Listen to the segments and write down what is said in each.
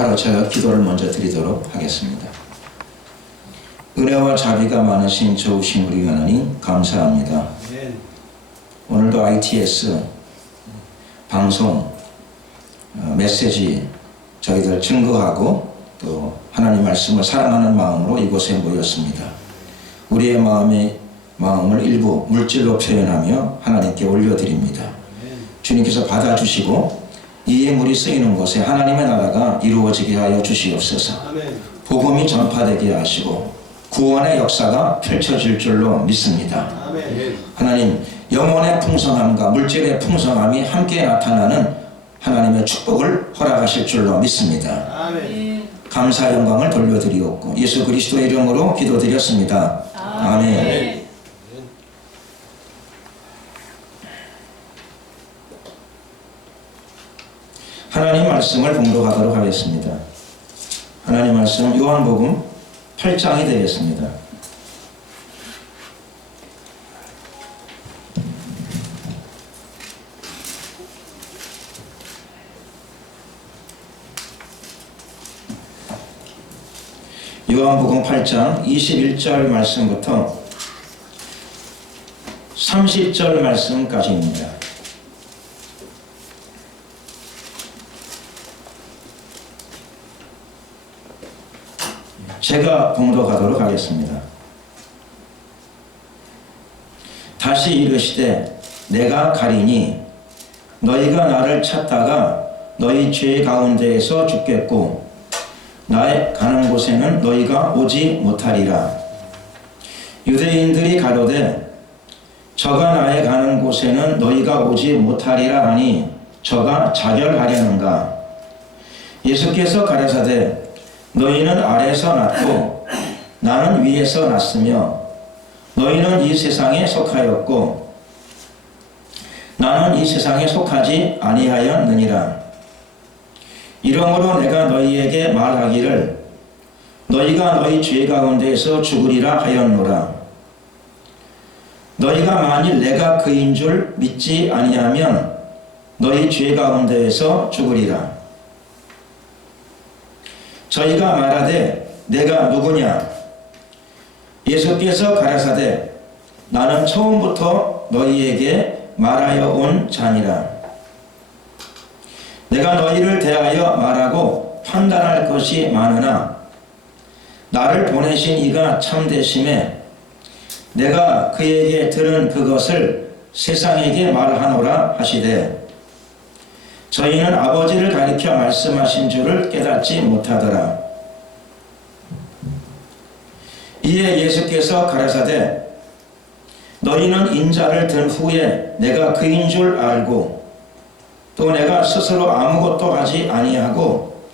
바로 제가 기도를 먼저 드리도록 하겠습니다. 은혜와 자비가 많으신 좋으신 우리 하나님 감사합니다. 오늘도 ITS 방송 메시지 저희들 증거하고 또 하나님 말씀을 사랑하는 마음으로 이곳에 모였습니다. 우리의 마음을 일부 물질로 표현하며 하나님께 올려드립니다. 주님께서 받아주시고 이 예물이 쓰이는 곳에 하나님의 나라가 이루어지게 하여 주시옵소서. 복음이 전파되게 하시고 구원의 역사가 펼쳐질 줄로 믿습니다. 하나님, 영혼의 풍성함과 물질의 풍성함이 함께 나타나는 하나님의 축복을 허락하실 줄로 믿습니다. 감사 영광을 돌려드리옵고 예수 그리스도의 이름으로 기도드렸습니다. 아멘. 하나님 말씀을 봉독하도록 하겠습니다. 하나님 말씀 요한복음 8장이 되겠습니다. 요한복음 8장 21절 말씀부터 30절 말씀까지입니다. 제가 봉독하도록 하겠습니다. 다시 이르시되 내가 가리니 너희가 나를 찾다가 너희 죄 가운데에서 죽겠고 나의 가는 곳에는 너희가 오지 못하리라. 유대인들이 가로되 저가 나의 가는 곳에는 너희가 오지 못하리라 하니 저가 자결하려는가. 예수께서 가라사대 너희는 아래에서 났고 나는 위에서 났으며 너희는 이 세상에 속하였고 나는 이 세상에 속하지 아니하였느니라. 이러므로 내가 너희에게 말하기를 너희가 너희 죄 가운데에서 죽으리라 하였노라. 너희가 만일 내가 그인 줄 믿지 아니하면 너희 죄 가운데에서 죽으리라. 저희가 말하되 내가 누구냐? 예수께서 가라사대 나는 처음부터 너희에게 말하여 온 자니라. 내가 너희를 대하여 말하고 판단할 것이 많으나 나를 보내신 이가 참되심에 내가 그에게 들은 그것을 세상에게 말하노라 하시되 저희는 아버지를 가리켜 말씀하신 줄을 깨닫지 못하더라. 이에 예수께서 가라사대 너희는 인자를 든 후에 내가 그인 줄 알고 또 내가 스스로 아무것도 하지 아니하고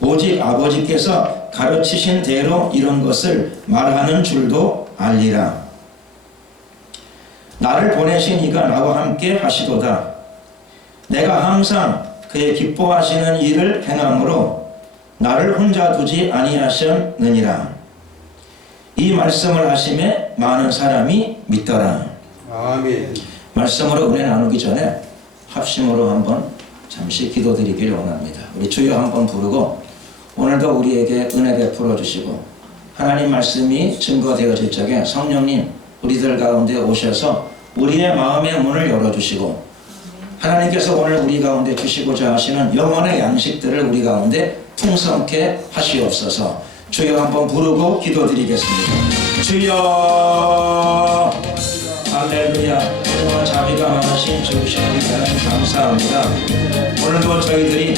오직 아버지께서 가르치신 대로 이런 것을 말하는 줄도 알리라. 나를 보내신 이가 나와 함께 하시도다. 내가 항상 그의 기뻐하시는 일을 행함으로 나를 혼자 두지 아니하셨느니라. 이 말씀을 하심에 많은 사람이 믿더라. 아멘. 말씀으로 은혜 나누기 전에 합심으로 한번 잠시 기도드리기를 원합니다. 우리 주여 한번 부르고 오늘도 우리에게 은혜 베풀어 주시고 하나님 말씀이 증거되어질 적에 성령님 우리들 가운데 오셔서 우리의 마음의 문을 열어주시고 하나님께서 오늘 우리 가운데 주시고자 하시는 영혼의 양식들을 우리 가운데 풍성케 하시옵소서. 주여 한번 부르고 기도드리겠습니다. 주여 할렐루야. 은혜와 자비가 많으신 주신 우리 하나님 감사합니다. 오늘도 저희들이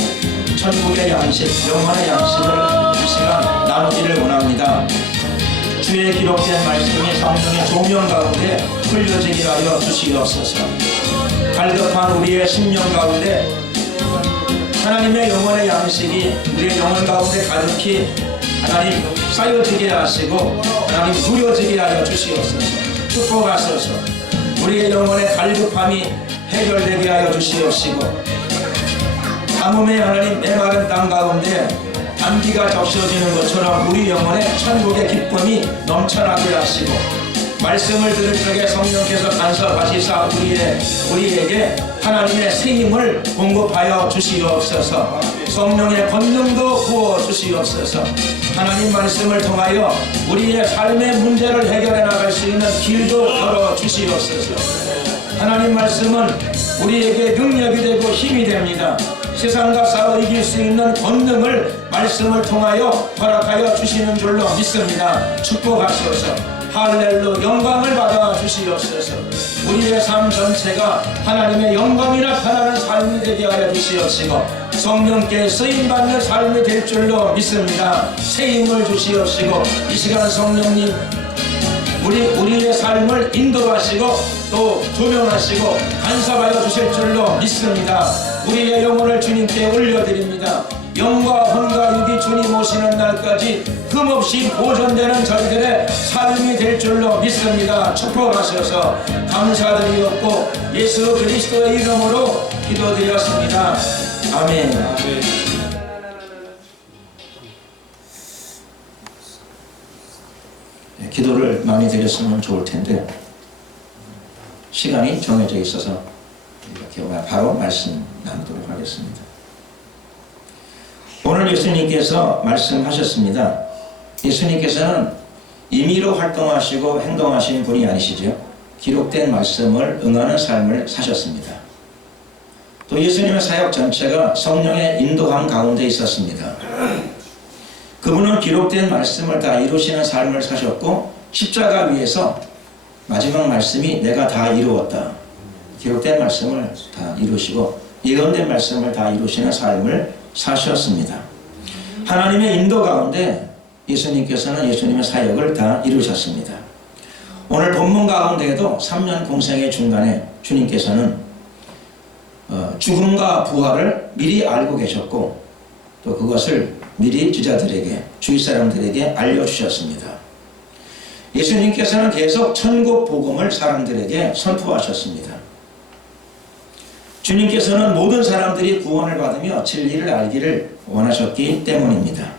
천국의 양식, 영혼의 양식을 이 시간 나누기를 원합니다. 주의 기록된 말씀이 성령의 조명 가운데 흘려지게 하여 주시옵소서. 갈급한 우리의 심령 가운데 하나님의 영혼의 양식이 우리의 영혼 가운데 가득히 하나님 쌓여지게 하시고 하나님 누려지게 하여 주시옵소서. 축복하소서. 우리의 영혼의 갈급함이 해결되게 하여 주시옵시고 가뭄의 하나님 메마른 땅 가운데 단기가 적셔지는 것처럼 우리 영혼에 천국의 기쁨이 넘쳐나게 하시고 말씀을 들을 적에 성령께서 간섭하시사 우리에게 하나님의 새 힘을 공급하여 주시옵소서. 성령의 권능도 부어 주시옵소서. 하나님 말씀을 통하여 우리의 삶의 문제를 해결해 나갈 수 있는 길도 열어 주시옵소서. 하나님 말씀은 우리에게 능력이 되고 힘이 됩니다. 세상과 싸워 이길 수 있는 권능을 말씀을 통하여 허락하여 주시는 줄로 믿습니다. 축복하소서. 할렐루. 영광을 받아 주시옵소서. 우리의 삶 전체가 하나님의 영광이 나타나는 삶이 되게 하여 주시옵시고 성령께 쓰임받는 삶이 될 줄로 믿습니다. 새 힘을 주시옵시고 이 시간 성령님 우리의 삶을 인도하시고 또 조명하시고 간섭하여 주실 줄로 믿습니다. 우리의 영혼을 주님께 올려드립니다. 영과 혼과 육이 주님 오시는 날까지 흠없이 보존되는 저희들의 삶이 될 줄로 믿습니다. 축복하셔서 감사드리옵고 예수 그리스도의 이름으로 기도드렸습니다. 아멘. 기도를 많이 드렸으면 좋을 텐데 시간이 정해져 있어서 이렇게 바로 말씀 나누도록 하겠습니다. 오늘 예수님께서 말씀하셨습니다. 예수님께서는 임의로 활동하시고 행동하시는 분이 아니시죠. 기록된 말씀을 응하는 삶을 사셨습니다. 또 예수님의 사역 전체가 성령의 인도함 가운데 있었습니다. 그분은 기록된 말씀을 다 이루시는 삶을 사셨고 십자가 위에서 마지막 말씀이 내가 다 이루었다. 기록된 말씀을 다 이루시고 예언된 말씀을 다 이루시는 삶을 사셨습니다. 하나님의 인도 가운데 예수님께서는 예수님의 사역을 다 이루셨습니다. 오늘 본문 가운데에도 3년 공생의 중간에 주님께서는 죽음과 부활을 미리 알고 계셨고 또 그것을 미리 제자들에게 주위 사람들에게 알려주셨습니다. 예수님께서는 계속 천국 복음을 사람들에게 선포하셨습니다. 주님께서는 모든 사람들이 구원을 받으며 진리를 알기를 원하셨기 때문입니다.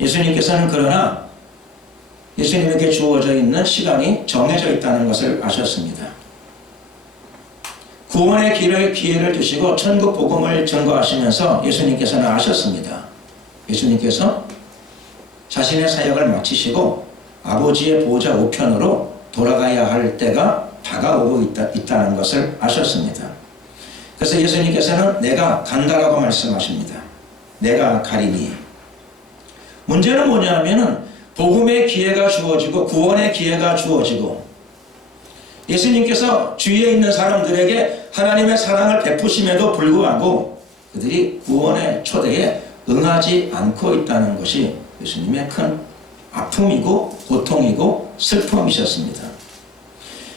예수님께서는 그러나 예수님에게 주어져 있는 시간이 정해져 있다는 것을 아셨습니다. 구원의 기회를 주시고 천국 복음을 전거하시면서 예수님께서는 아셨습니다. 예수님께서 자신의 사역을 마치시고 아버지의 보좌 우편으로 돌아가야 할 때가 다가오고 있다는 것을 아셨습니다. 그래서 예수님께서는 내가 간다라고 말씀하십니다. 내가 가리니. 문제는 뭐냐면은 복음의 기회가 주어지고 구원의 기회가 주어지고 예수님께서 주위에 있는 사람들에게 하나님의 사랑을 베푸심에도 불구하고 그들이 구원의 초대에 응하지 않고 있다는 것이 예수님의 큰 아픔이고 고통이고 슬픔이셨습니다.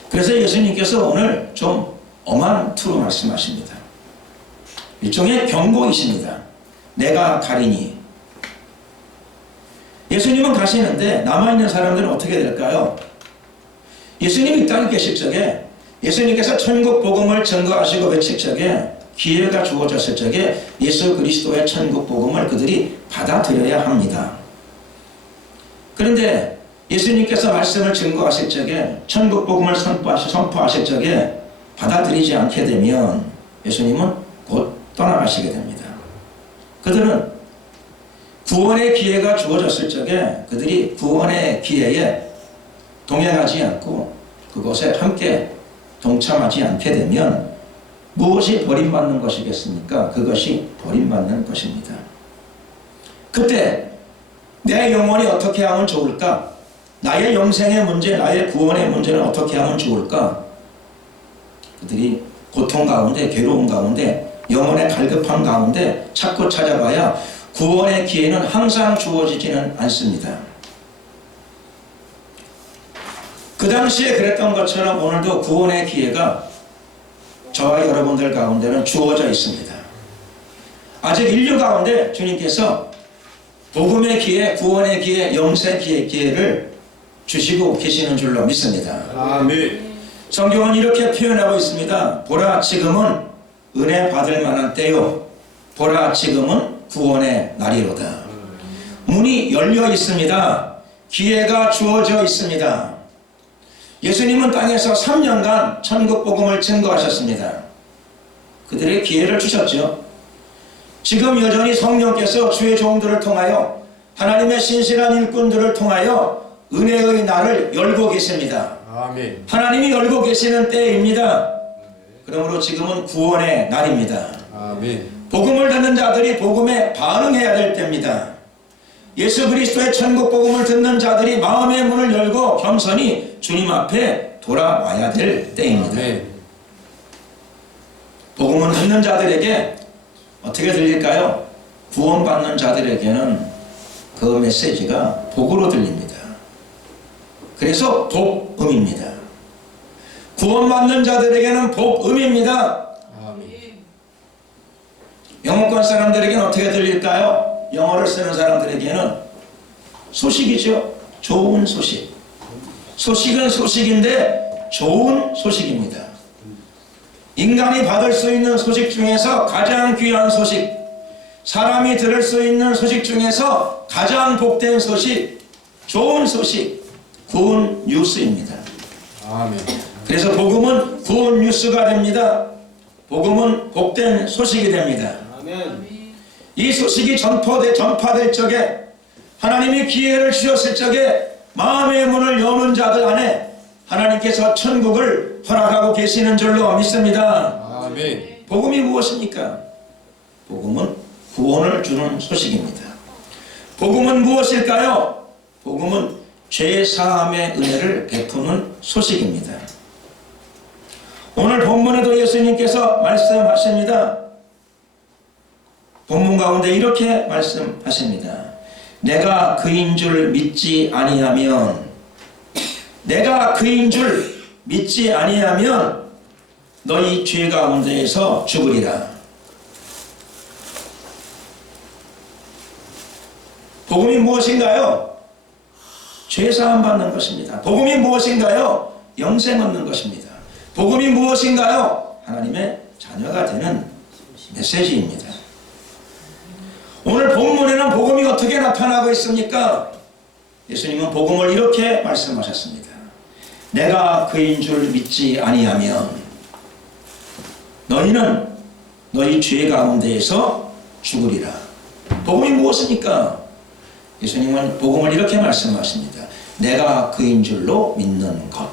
그래서 예수님께서 오늘 좀 엄한 투로 말씀하십니다. 일종의 경고이십니다. 내가 가리니. 예수님은 가시는데 남아있는 사람들은 어떻게 될까요? 예수님이 이 땅에 계실 적에 예수님께서 천국 복음을 전거하시고 외칠 적에 기회가 주어졌을 적에 예수 그리스도의 천국 복음을 그들이 받아들여야 합니다. 그런데 예수님께서 말씀을 증거하실 적에 천국 복음을 선포하실 적에 받아들이지 않게 되면 예수님은 곧 떠나가시게 됩니다. 그들은 구원의 기회가 주어졌을 적에 그들이 구원의 기회에 동행하지 않고 그것에 함께 동참하지 않게 되면 무엇이 버림받는 것이겠습니까? 그것이 버림받는 것입니다. 그때 내 영혼이 어떻게 하면 좋을까? 나의 영생의 문제, 나의 구원의 문제는 어떻게 하면 좋을까? 그들이 고통 가운데, 괴로움 가운데, 영혼의 갈급함 가운데 찾고 찾아봐야 구원의 기회는 항상 주어지지는 않습니다. 그 당시에 그랬던 것처럼 오늘도 구원의 기회가 저와 여러분들 가운데는 주어져 있습니다. 아직 인류 가운데 주님께서 복음의 기회, 구원의 기회, 영생 기회를 주시고 계시는 줄로 믿습니다. 아멘. 성경은 이렇게 표현하고 있습니다. 보라, 지금은 은혜 받을 만한 때요. 보라, 지금은 구원의 날이로다. 문이 열려 있습니다. 기회가 주어져 있습니다. 예수님은 땅에서 3년간 천국 복음을 증거하셨습니다. 그들에게 기회를 주셨죠. 지금 여전히 성령께서 주의 종들을 통하여 하나님의 신실한 일꾼들을 통하여 은혜의 날을 열고 계십니다. 아멘. 하나님이 열고 계시는 때입니다. 그러므로 지금은 구원의 날입니다. 아멘. 복음을 듣는 자들이 복음에 반응해야 될 때입니다. 예수 그리스도의 천국 복음을 듣는 자들이 마음의 문을 열고 겸손히 주님 앞에 돌아와야 될 때입니다. 아멘. 복음을 듣는 자들에게 어떻게 들릴까요? 구원받는 자들에게는 그 메시지가 복으로 들립니다. 그래서 복음입니다. 구원받는 자들에게는 복음입니다. 아멘. 영어권 사람들에게는 어떻게 들릴까요? 영어를 쓰는 사람들에게는 소식이죠. 좋은 소식. 소식은 소식인데 좋은 소식입니다. 인간이 받을 수 있는 소식 중에서 가장 귀한 소식, 사람이 들을 수 있는 소식 중에서 가장 복된 소식, 좋은 소식, 구원 뉴스입니다. 아멘. 그래서 복음은 구원 뉴스가 됩니다. 복음은 복된 소식이 됩니다. 아멘. 이 소식이 전파될 적에, 하나님이 기회를 주셨을 적에 마음의 문을 여는 자들 안에 하나님께서 천국을 허락하고 계시는 줄로 믿습니다. 아멘. 복음이 무엇입니까? 복음은 구원을 주는 소식입니다. 복음은 무엇일까요? 복음은 죄 사함의 은혜를 베푸는 소식입니다. 오늘 본문에도 예수님께서 말씀하십니다. 본문 가운데 이렇게 말씀하십니다. 내가 그인 줄 믿지 아니하면, 내가 그인 줄 믿지 아니하면 너희 죄 가운데에서 죽으리라. 복음이 무엇인가요? 죄 사함 받는 것입니다. 복음이 무엇인가요? 영생 얻는 것입니다. 복음이 무엇인가요? 하나님의 자녀가 되는 메시지입니다. 오늘 본문에는 복음이 어떻게 나타나고 있습니까? 예수님은 복음을 이렇게 말씀하셨습니다. 내가 그인 줄 믿지 아니하면 너희는 너희 죄 가운데에서 죽으리라. 복음이 무엇입니까? 예수님은 복음을 이렇게 말씀하십니다. 내가 그인 줄로 믿는 것.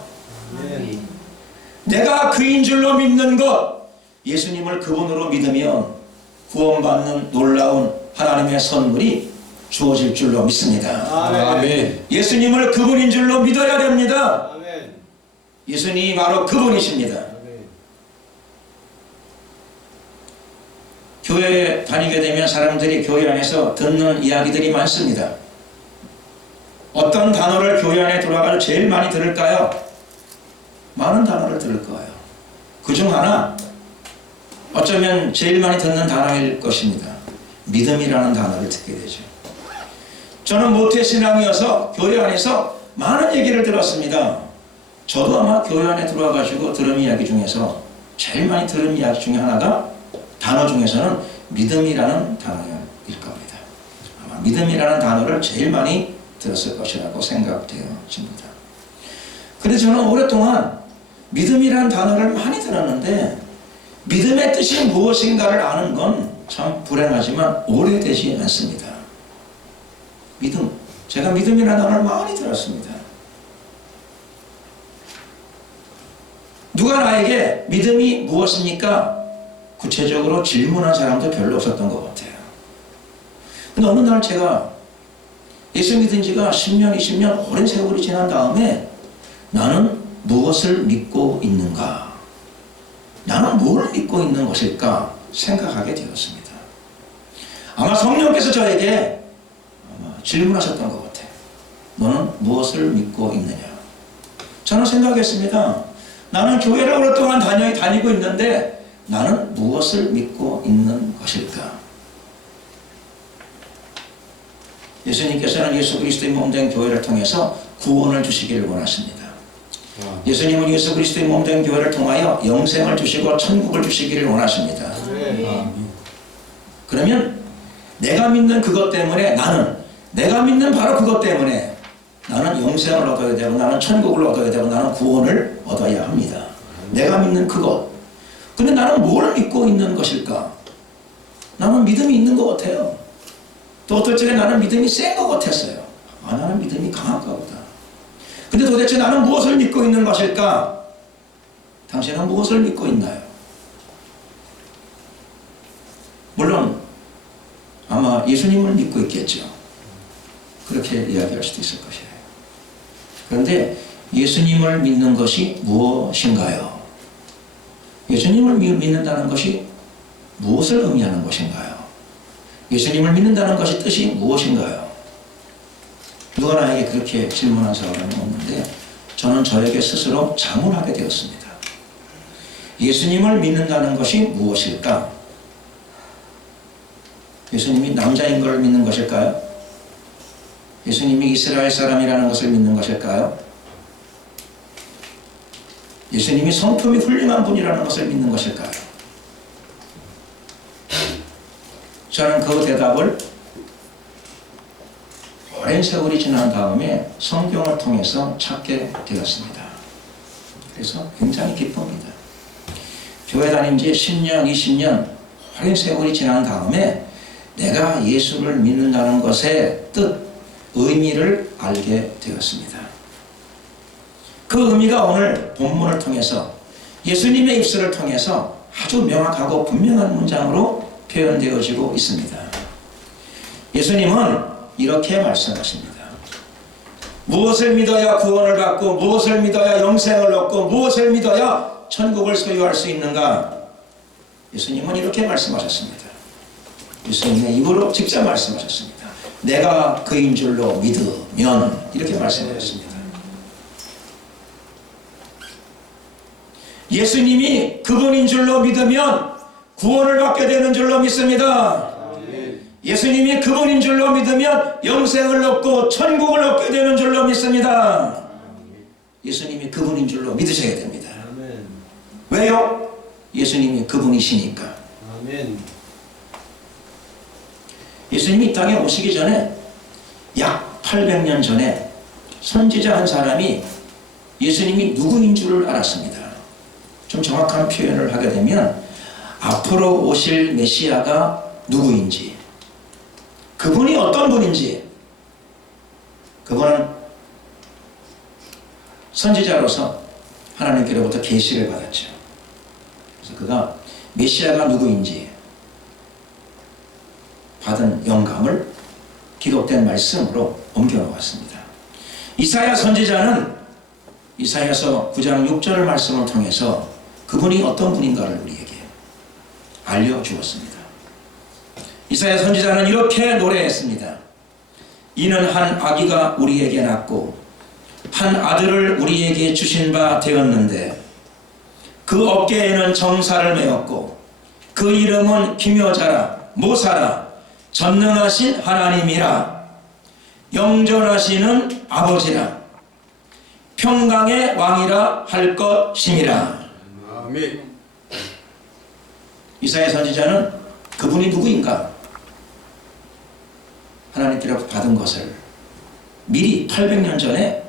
내가 그인 줄로 믿는 것. 예수님을 그분으로 믿으면 구원받는 놀라운 하나님의 선물이 주어질 줄로 믿습니다. 아멘. 예수님을 그분인 줄로 믿어야 됩니다. 아멘. 예수님이 바로 그분이십니다. 교회에 다니게 되면 사람들이 교회 안에서 듣는 이야기들이 많습니다. 어떤 단어를 교회 안에 들어가서 제일 많이 들을까요? 많은 단어를 들을 거예요. 그중 하나, 어쩌면 제일 많이 듣는 단어일 것입니다. 믿음이라는 단어를 듣게 되죠. 저는 모태신앙이어서 교회 안에서 많은 얘기를 들었습니다. 저도 아마 교회 안에 들어와가지고 들은 이야기 중에서 제일 많이 들은 이야기 중에 하나가, 단어 중에서는 믿음이라는 단어일 겁니다. 아마 믿음이라는 단어를 제일 많이 들었을 것이라고 생각되어집니다. 그래서 저는 오랫동안 믿음이라는 단어를 많이 들었는데 믿음의 뜻이 무엇인가를 아는 건 참 불행하지만 오래되지 않습니다. 믿음, 제가 믿음이라는 단어를 많이 들었습니다. 누가 나에게 믿음이 무엇입니까? 구체적으로 질문한 사람도 별로 없었던 것 같아요. 근데 어느 날 제가 예수 믿은 지가 10년, 20년 오랜 세월이 지난 다음에 나는 무엇을 믿고 있는가? 나는 뭘 믿고 있는 것일까? 생각하게 되었습니다. 아마 성령께서 저에게 질문하셨던 것 같아요. 너는 무엇을 믿고 있느냐? 저는 생각했습니다. 나는 교회를 오랫동안 다니고 있는데 나는 무엇을 믿고 있는 것일까? 예수님께서는 예수 그리스도의 몸된 교회를 통해서 구원을 주시기를 원하십니다. 예수님은 예수 그리스도의 몸된 교회를 통하여 영생을 주시고 천국을 주시기를 원하십니다. 그러면 내가 믿는 그것 때문에 내가 믿는 바로 그것 때문에 나는 영생을 얻어야 되고 나는 천국을 얻어야 되고 나는 구원을 얻어야 합니다. 내가 믿는 그것. 근데 나는 뭘 믿고 있는 것일까? 나는 믿음이 있는 것 같아요. 또 어떨 적에 나는 믿음이 센 것 같았어요. 나는 믿음이 강한가 보다. 근데 도대체 나는 무엇을 믿고 있는 것일까? 당신은 무엇을 믿고 있나요? 물론 아마 예수님을 믿고 있겠죠. 그렇게 이야기할 수도 있을 것이에요. 그런데 예수님을 믿는 것이 무엇인가요? 예수님을 믿는다는 것이 무엇을 의미하는 것인가요? 예수님을 믿는다는 것이 뜻이 무엇인가요? 누가 나에게 그렇게 질문한 사람은 없는데 저는 저에게 스스로 자문하게 되었습니다. 예수님을 믿는다는 것이 무엇일까? 예수님이 남자인 걸 믿는 것일까요? 예수님이 이스라엘 사람이라는 것을 믿는 것일까요? 예수님이 성품이 훌륭한 분이라는 것을 믿는 것일까요? 저는 그 대답을 오랜 세월이 지난 다음에 성경을 통해서 찾게 되었습니다. 그래서 굉장히 기쁩니다. 교회 다닌 지 10년, 20년 오랜 세월이 지난 다음에 내가 예수를 믿는다는 것의 뜻, 의미를 알게 되었습니다. 그 의미가 오늘 본문을 통해서 예수님의 입술을 통해서 아주 명확하고 분명한 문장으로 표현되어지고 있습니다. 예수님은 이렇게 말씀하십니다. 무엇을 믿어야 구원을 받고 무엇을 믿어야 영생을 얻고 무엇을 믿어야 천국을 소유할 수 있는가? 예수님은 이렇게 말씀하셨습니다. 예수님의 입으로 직접 말씀하셨습니다. 내가 그인 줄로 믿으면 이렇게 말씀하셨습니다. 예수님이 그분인 줄로 믿으면 구원을 받게 되는 줄로 믿습니다. 예수님이 그분인 줄로 믿으면 영생을 얻고 천국을 얻게 되는 줄로 믿습니다. 예수님이 그분인 줄로 믿으셔야 됩니다. 왜요? 예수님이 그분이시니까. 예수님이 이 땅에 오시기 전에 약 800년 전에 선지자 한 사람이 예수님이 누구인 줄을 알았습니다. 좀 정확한 표현을 하게 되면 앞으로 오실 메시아가 누구인지, 그분이 어떤 분인지, 그분은 선지자로서 하나님께로부터 계시를 받았죠. 그래서 그가 메시아가 누구인지 받은 영감을 기록된 말씀으로 옮겨놓았습니다. 이사야 선지자는 이사야서 9장 6절 말씀을 통해서 그분이 어떤 분인가를 우리에게 알려주었습니다. 이사야 선지자는 이렇게 노래했습니다. 이는 한 아기가 우리에게 낳고 한 아들을 우리에게 주신 바 되었는데 그 어깨에는 정사를 메었고 그 이름은 기묘자라 모사라 전능하신 하나님이라 영존하시는 아버지라 평강의 왕이라 할 것임이라. 아멘. 이사야 선지자는 그분이 누구인가? 하나님께로부터 받은 것을 미리 800년 전에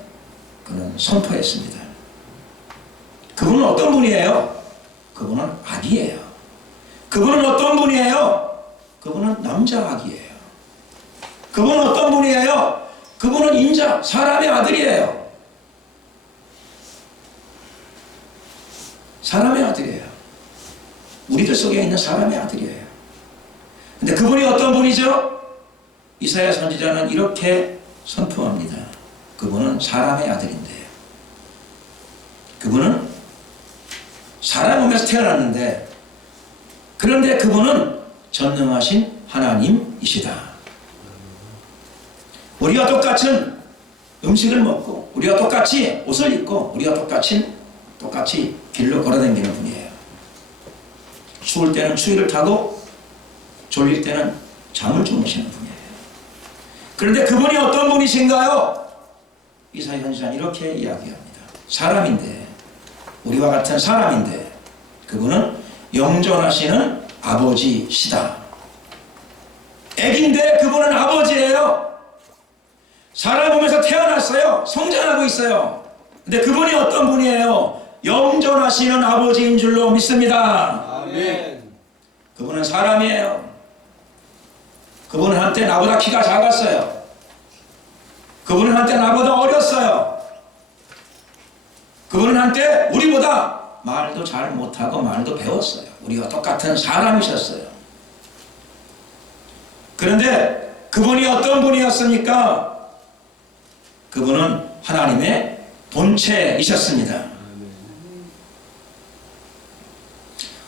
그는 선포했습니다. 그분은 어떤 분이에요? 그분은 아기예요. 그분은 어떤 분이에요? 그분은 남자 아기예요. 그분은 어떤 분이에요? 그분은 인자, 사람의 아들이에요. 사람의 아들이에요. 우리들 속에 있는 사람의 아들이에요. 근데 그분이 어떤 분이죠? 이사야 선지자는 이렇게 선포합니다. 그분은 사람의 아들인데, 그분은 사람 몸에서 태어났는데, 그런데 그분은 전능하신 하나님이시다. 우리와 똑같은 음식을 먹고, 우리와 똑같이 옷을 입고, 우리와 똑같이 길로 걸어다니는 분이에요. 추울 때는 추위를 타고 졸릴 때는 잠을 주무시는 분이에요. 그런데 그분이 어떤 분이신가요? 이사야 선지자는 이렇게 이야기합니다. 사람인데, 우리와 같은 사람인데 그분은 영존하시는 아버지시다. 애기인데 그분은 아버지예요. 사람 몸에서 태어났어요. 성장하고 있어요. 근데 그분이 어떤 분이에요? 영존하시는 아버지인 줄로 믿습니다. 아멘. 그분은 사람이에요. 그분은 한때 나보다 키가 작았어요. 그분은 한때 나보다 어렸어요. 그분은 한때 우리보다 말도 잘 못하고 말도 배웠어요. 우리와 똑같은 사람이셨어요. 그런데 그분이 어떤 분이었습니까? 그분은 하나님의 본체이셨습니다.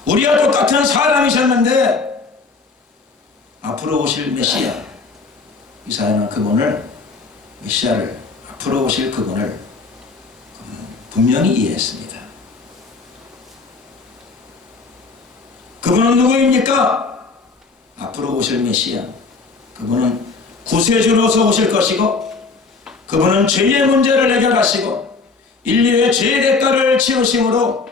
우리와 똑같은 사람이셨는데 앞으로 오실 메시아, 이사야는 그분을, 메시아를, 앞으로 오실 그분을 분명히 이해했습니다. 그분은 누구입니까? 앞으로 오실 메시아. 그분은 구세주로서 오실 것이고, 그분은 죄의 문제를 해결하시고 인류의 죄의 대가를 치르심으로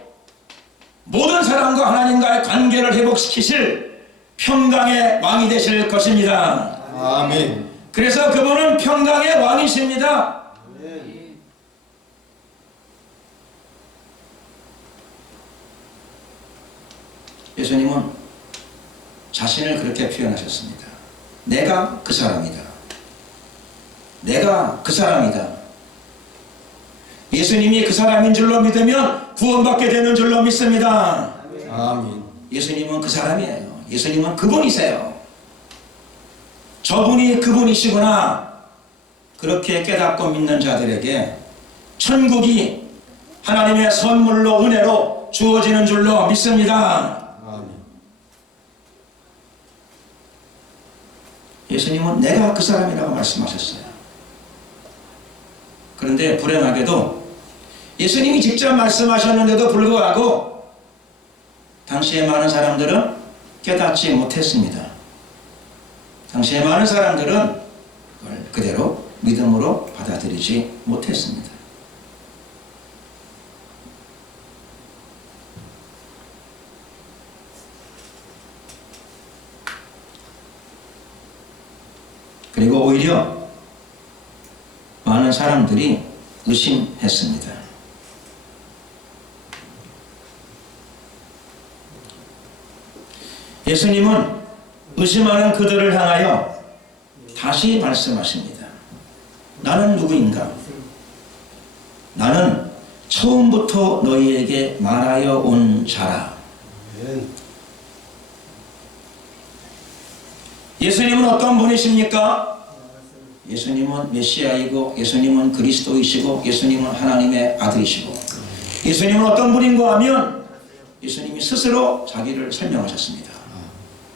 모든 사람과 하나님과의 관계를 회복시키실 평강의 왕이 되실 것입니다. 아멘. 그래서 그분은 평강의 왕이십니다. 예수님은 자신을 그렇게 표현하셨습니다. 내가 그 사람이다. 내가 그 사람이다. 예수님이 그 사람인 줄로 믿으면 구원받게 되는 줄로 믿습니다. 아멘. 예수님은 그 사람이에요. 예수님은 그분이세요. 저분이 그분이시구나. 그렇게 깨닫고 믿는 자들에게 천국이 하나님의 선물로, 은혜로 주어지는 줄로 믿습니다. 아멘. 예수님은 내가 그 사람이라고 말씀하셨어요. 그런데 불행하게도 예수님이 직접 말씀하셨는데도 불구하고 당시에 많은 사람들은 깨닫지 못했습니다. 당시에 많은 사람들은 그걸 그대로 믿음으로 받아들이지 못했습니다. 그리고 오히려 많은 사람들이 의심했습니다. 예수님은 의심하는 그들을 향하여 다시 말씀하십니다. 나는 누구인가? 나는 처음부터 너희에게 말하여 온 자라. 예수님은 어떤 분이십니까? 예수님은 메시아이고, 예수님은 그리스도이시고, 예수님은 하나님의 아들이시고, 예수님은 어떤 분인가 하면 예수님이 스스로 자기를 설명하셨습니다.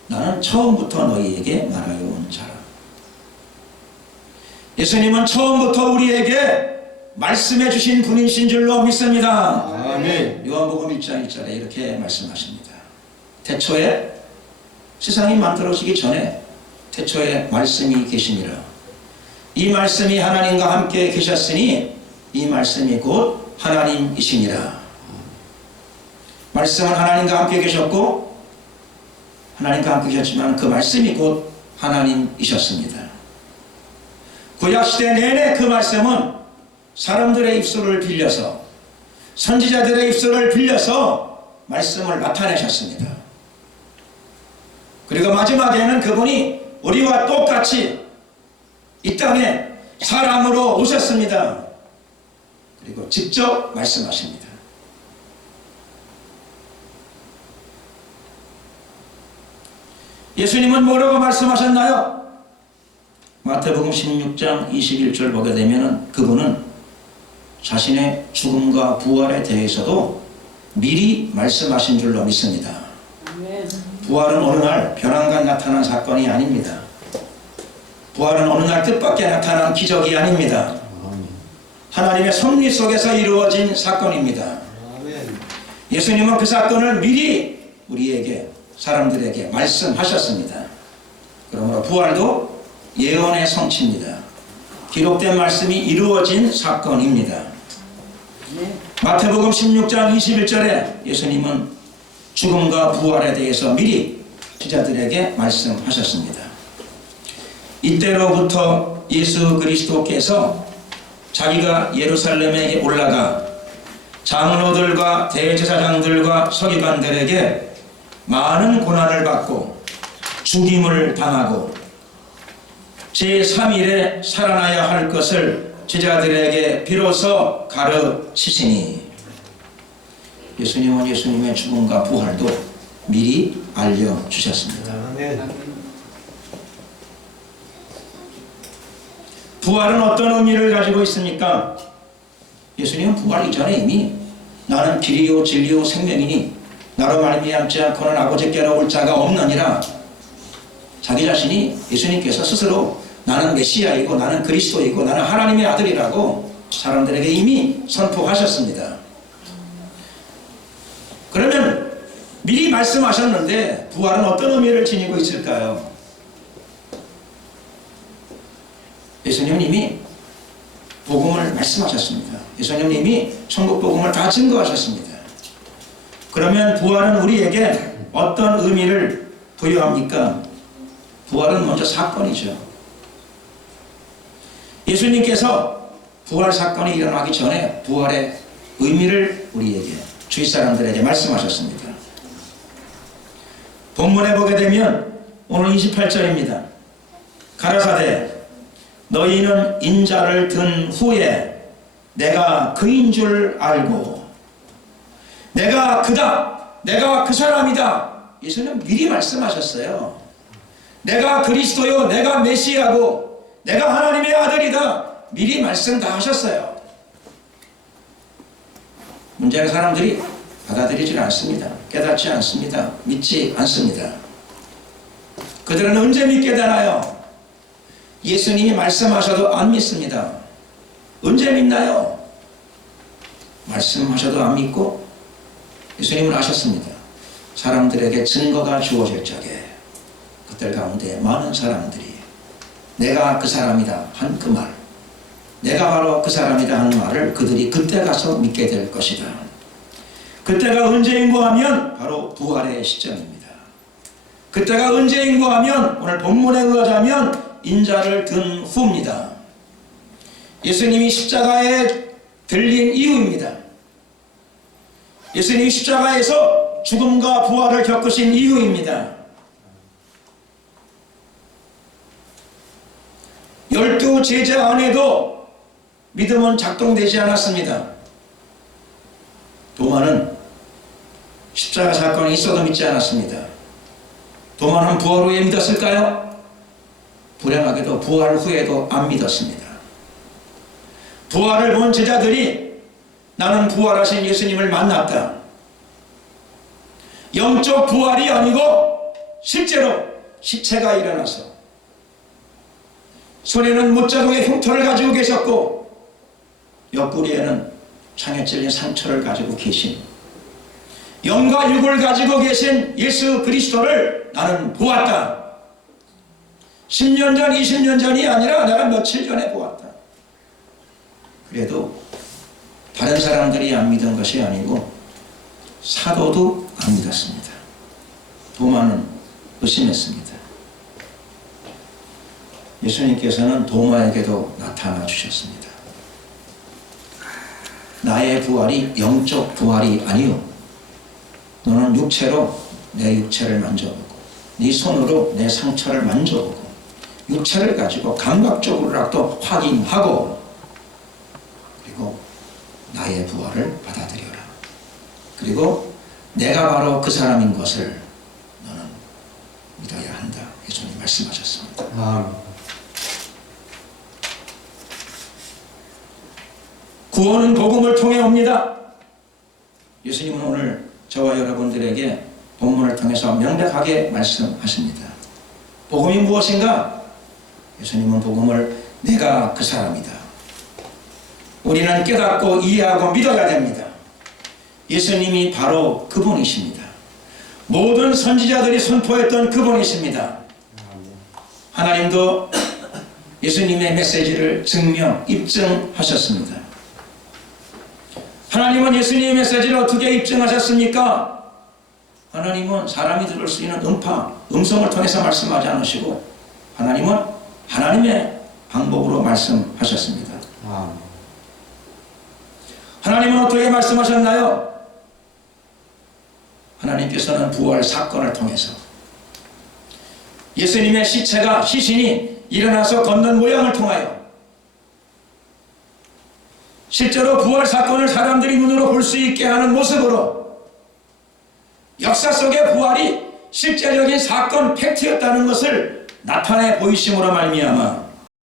나는 처음부터 너희에게 말하여 온 자라. 예수님은 처음부터 우리에게 말씀해 주신 분이신 줄로 믿습니다. 아멘. 요한복음 1장 1절에 이렇게 말씀하십니다. 태초에 세상이 만들어지기 전에 태초에 말씀이 계시니라. 이 말씀이 하나님과 함께 계셨으니 이 말씀이 곧 하나님이시니라. 말씀은 하나님과 함께 계셨고 하나님과 함께 계셨지만 그 말씀이 곧 하나님이셨습니다. 구약시대 내내 그 말씀은 사람들의 입술을 빌려서, 선지자들의 입술을 빌려서 말씀을 나타내셨습니다. 그리고 마지막에는 그분이 우리와 똑같이 이 땅에 사람으로 오셨습니다. 그리고 직접 말씀하십니다. 예수님은 뭐라고 말씀하셨나요? 마태복음 16장 21절 보게 되면 그분은 자신의 죽음과 부활에 대해서도 미리 말씀하신 줄로 믿습니다. 부활은 어느 날 벼랑간 나타난 사건이 아닙니다. 부활은 어느 날 뜻밖에 나타난 기적이 아닙니다. 하나님의 섭리 속에서 이루어진 사건입니다. 예수님은 그 사건을 미리 우리에게, 사람들에게 말씀하셨습니다. 그러므로 부활도 예언의 성취입니다. 기록된 말씀이 이루어진 사건입니다. 마태복음 16장 21절에 예수님은 죽음과 부활에 대해서 미리 지자들에게 말씀하셨습니다. 이때로부터 예수 그리스도께서 자기가 예루살렘에 올라가 장로들과 대제사장들과 서기관들에게 많은 고난을 받고 죽임을 당하고 제3일에 살아나야 할 것을 제자들에게 비로소 가르치시니 예수님은 예수님의 죽음과 부활도 미리 알려주셨습니다. 부활은 어떤 의미를 가지고 있습니까? 예수님은 부활 이전에 이미 나는 길이요 진리요 생명이니 나로 말미암지 않고는 아버지께로 올 자가 없느니라, 자기 자신이 예수님께서 스스로 나는 메시아이고 나는 그리스도이고 나는 하나님의 아들이라고 사람들에게 이미 선포하셨습니다. 그러면 미리 말씀하셨는데 부활은 어떤 의미를 지니고 있을까요? 예수님은 이미 복음을 말씀하셨습니다. 예수님은 이미 천국 복음을 다 증거하셨습니다. 그러면 부활은 우리에게 어떤 의미를 부여합니까? 부활은 먼저 사건이죠. 예수님께서 부활 사건이 일어나기 전에 부활의 의미를 우리에게, 주위 사람들에게 말씀하셨습니다. 본문에 보게 되면 오늘 28절입니다. 가라사대 너희는 인자를 든 후에 내가 그인 줄 알고 내가 그다, 내가 그 사람이다. 예수님은 미리 말씀하셨어요. 내가 그리스도요, 내가 메시아고 내가 하나님의 아들이다. 미리 말씀 다 하셨어요. 문제는 사람들이 받아들이지 않습니다. 깨닫지 않습니다. 믿지 않습니다. 그들은 언제 믿게 되나요? 예수님이 말씀하셔도 안 믿습니다. 언제 믿나요? 말씀하셔도 안 믿고 예수님은 아셨습니다. 사람들에게 증거가 주어질 적에 그들 가운데 많은 사람들이 내가 그 사람이다 한 그 말, 내가 바로 그 사람이다 하는 말을 그들이 그때 가서 믿게 될 것이다. 그때가 언제인고 하면 바로 부활의 시점입니다. 그때가 언제인고 하면 오늘 본문에 의하자면 인자를 든 후입니다. 예수님이 십자가에 들린 이후입니다. 예수님이 십자가에서 죽음과 부활을 겪으신 이후입니다. 12 제자 안에도 믿음은 작동되지 않았습니다. 도마는 십자가 사건이 있어도 믿지 않았습니다. 도마는 부활 후에 믿었을까요? 불행하게도 부활 후에도 안 믿었습니다. 부활을 본 제자들이 나는 부활하신 예수님을 만났다. 영적 부활이 아니고 실제로 시체가 일어나서 손에는 못자국의 흉터를 가지고 계셨고 옆구리에는 창에 찔린 상처를 가지고 계신, 영과 육을 가지고 계신 예수 그리스도를 나는 보았다. 10년 전, 20년 전이 아니라 내가 며칠 전에 보았다. 그래도 다른 사람들이 안 믿은 것이 아니고 사도도 안 믿었습니다. 도마는 의심했습니다. 예수님께서는 도마에게도 나타나 주셨습니다. 나의 부활이 영적 부활이 아니요, 너는 육체로 내 육체를 만져보고 네 손으로 내 상처를 만져보고 육체를 가지고 감각적으로라도 확인하고 그리고 나의 부활을 받아들여라. 그리고 내가 바로 그 사람인 것을 너는 믿어야 한다. 예수님 말씀하셨습니다. 구원은 복음을 통해 옵니다. 예수님은 오늘 저와 여러분들에게 본문을 통해서 명백하게 말씀하십니다. 복음이 무엇인가? 예수님은 복음을 내가 그 사람이다. 우리는 깨닫고 이해하고 믿어야 됩니다. 예수님이 바로 그분이십니다. 모든 선지자들이 선포했던 그분이십니다. 하나님도 예수님의 메시지를 증명, 입증하셨습니다. 하나님은 예수님의 메시지를 어떻게 입증하셨습니까? 하나님은 사람이 들을 수 있는 음성을 통해서 말씀하지 않으시고 하나님은 하나님의 방법으로 말씀하셨습니다. 하나님은 어떻게 말씀하셨나요? 하나님께서는 부활 사건을 통해서 예수님의 시신이 일어나서 걷는 모양을 통하여 실제로 부활 사건을 사람들이 눈으로 볼 수 있게 하는 모습으로 역사 속의 부활이 실제적인 사건 팩트였다는 것을 나타내 보이심으로 말미암아